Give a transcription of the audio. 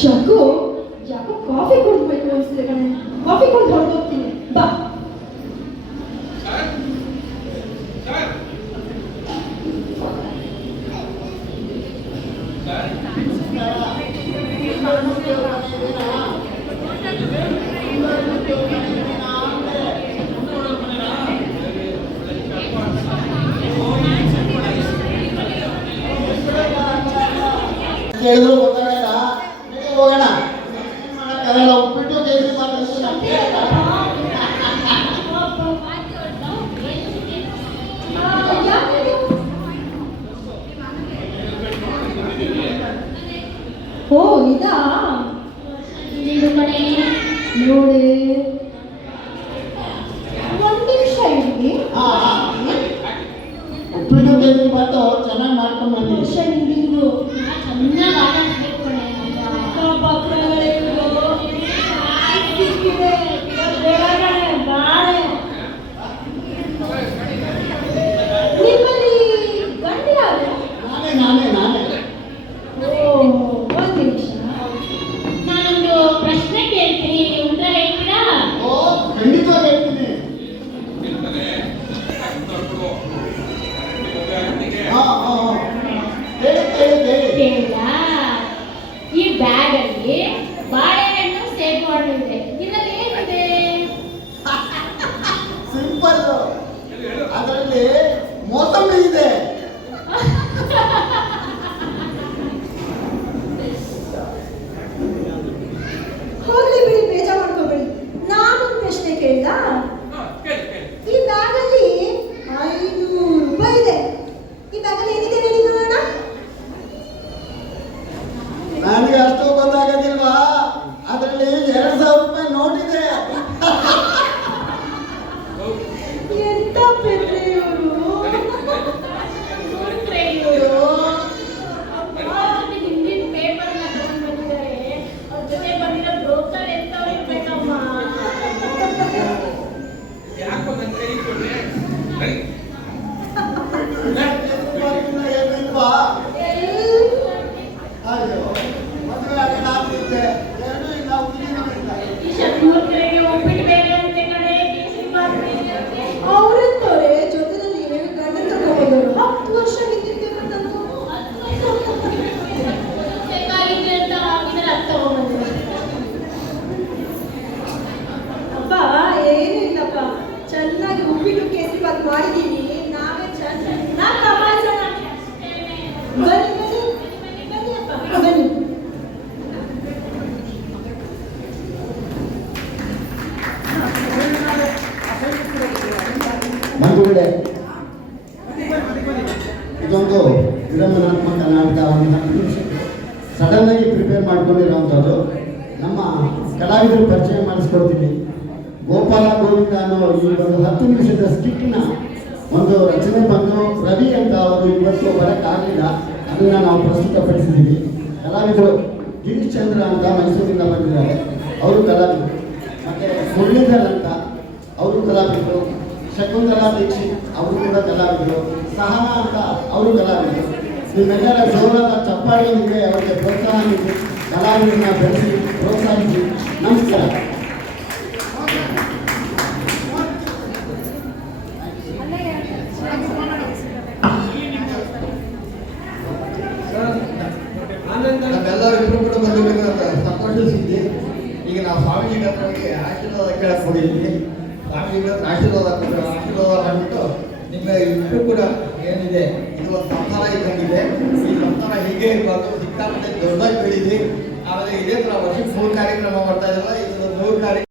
ಶಕು ಯಾಕೋ ಕಾಫಿ ಕುಡಿದ್ಬೇಕು ಅನ್ಸುತ್ತೆ ಕಣೆ ಕಾಫಿ ಕುಡ್ದು ಹೊರಟೋಗ್ತೀನಿ ಬಾ you. ಕೇಳಿದ್ರು ಗೊತ್ತಾಗಲ್ಲ ಹೋಗೋಣ ಮಾತ್ರ ನಮ್ಗೆ ಓ ಇದಾ ಇದು ಕಣೆ ನೋಡಿ ಒಂದ್ ನಿಮಿಷ ಇರಿ ಹಾ, ಹಾ. ಉಪ್ಪಿಟ್ಟು ಕೇಸರಿ ಬಾತು ಚೆನ್ನಾಗಿ ಮಾಡ್ಕೊಂಡ್ oh, oh. 爷爷。ಒಂದು ಇದೊಂದು ವಿಡಂಬನಾತ್ಮಕ ನಾಟಕವನ್ನು ಸಡನ್ ಆಗಿ ಪ್ರಿಪೇರ್ ಮಾಡ್ಕೊಂಡಿರೋವಂಥದ್ದು ನಮ್ಮ ಕಲಾವಿದರು ಪರಿಚಯ ಮಾಡಿಸ್ಕೊಡ್ತೀನಿ ಗೋಪಾಲ ಗೋವಿಂದ ಅನ್ನೋ ಒಂದು ಹತ್ತು ನಿಮಿಷದ ಸ್ಕಿಟ್ನ ಒಂದು ರಚನೆ ಬಂದು ಅದನ್ನು ನಾವು ಪ್ರಸ್ತುತಪಡಿಸಿದ್ದೀವಿ ಕಲಾವಿದರು ಗಿರೀಶ್ ಚಂದ್ರ ಅಂತ ಮೈಸೂರಿಂದ ಬಂದಿದ್ದಾರೆ ಅವರು ಕಲಾವಿದರು ಮತ್ತು ಮುರಳೀಧರ್ ಅಂತ ಅವರು ಕಲಾವಿದರು ಶಕುಂತಲಾ ದೀಕ್ಷಿತ್ ಅವರು ಕೂಡ ಕಲಾವಿದರು ಸಹನಾ ಅಂತ ಅವರು ಕಲಾವಿದರು ನಿಮ್ಮೆಲ್ಲರ ಜೋರಾದ ಚಪ್ಪಾಳೆಯೊಂದಿಗೆ ಅವರಿಗೆ ಪ್ರೋತ್ಸಾಹ ನೀಡಿ ಕಲಾವಿದರನ್ನ ಬೆಳೆಸಿ ಪ್ರೋತ್ಸಾಹಿಸಿ ನಮಸ್ಕಾರ ತಿಳಿಸಿದ್ದೆ ಈಗ ನಾವು ಸ್ವಾಮೀಜಿ ಅವರಿಗೆ ಆಶೀರ್ವಾದ ಕೇಳಕ್ಕೆ ಹೋಗಿದ್ವಿ ಸ್ವಾಮೀಜಿಗಳ ಆಶೀರ್ವಾದ ಕೊಟ್ಟರು ಆಶೀರ್ವಾದ ಅಂದ್ಬಿಟ್ಟು ನಿಮ್ಮ ಇಬ್ಬರು ಕೂಡ ಏನಿದೆ ಇದು ಒಂದು ಸಂಸಾರ ಇದ್ದಂಗಿದೆ ಈ ಸಂಸಾರ ಹೀಗೆ ಇರಬಾರ್ದು ಸಿಕ್ಕಾಪಟ್ಟೆ ದೊಡ್ಡದಾಗಿ ಬೆಳೀಲಿ ಆಮೇಲೆ ಇದೇ ಥರ ವರ್ಷಕ್ಕೆ ಮೂರು ಕಾರ್ಯಕ್ರಮ ಮಾಡ್ತಾ ಇದ್ದಾರೆ ಇದು ನೂರು ಕಾರ್ಯಕ್ರಮ